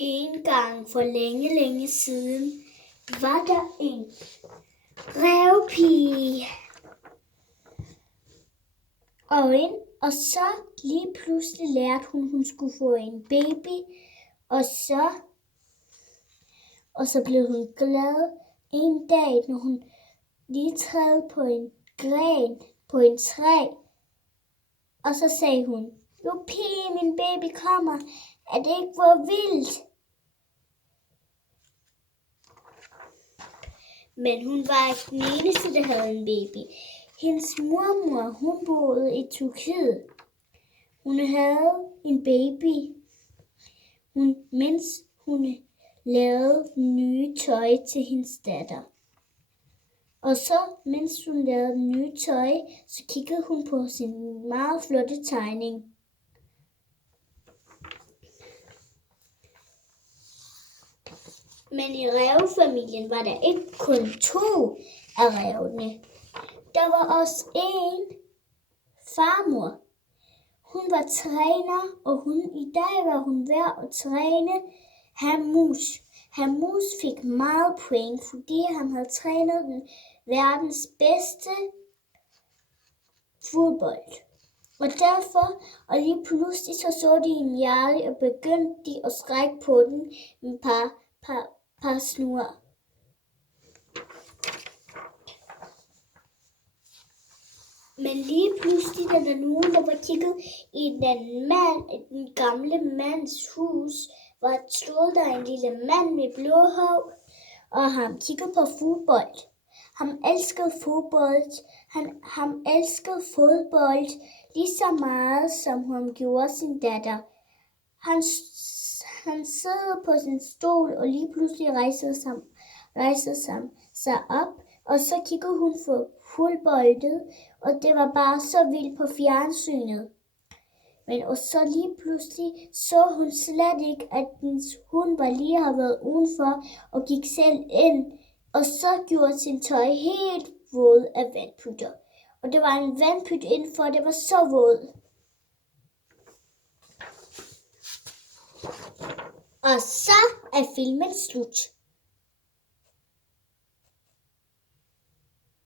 En gang for længe, længe siden var der en rævepige. Og så lige pludselig lærte hun skulle få en baby. Og så blev hun glad en dag, når hun lige træde på en gren på en træ. Og så sagde hun, jo pige, min baby kommer. Er det ikke hvor vildt? Men hun var ikke den eneste, der havde en baby. Hendes mormor, hun boede i Tyrkiet. Hun havde en baby, mens hun lavede nye tøj til hendes datter. Og så, mens hun lavede nye tøj, så kiggede hun på sin meget flotte tegning. Men i rævefamilien var der ikke kun 2 af rævene. Der var også en farmor. Hun var træner, og i dag var hun ved at træne Hamus. Hamus fik meget point, fordi han havde trænet den verdens bedste fodbold. Og derfor, og lige pludselig så de en Jarly, og begyndte de at strække på den med et par snore. Men lige pludselig, da der nogen, der var kigget i den gamle mands hus, stod der en lille mand med blå hår, og han kiggede på fodbold. Han elskede fodbold lige så meget, som han gjorde sin datter. Han sad på sin stol, og lige pludselig rejste sig op, og så kiggede hun på fodboldet, og det var bare så vildt på fjernsynet. Men og så lige pludselig så hun slet ikke, at hendes hund lige havde været udenfor og gik selv ind, og så gjorde sin tøj helt våd af vandpytter. Og det var en vandpyt indenfor, det var så våd. Og så er filmen slut.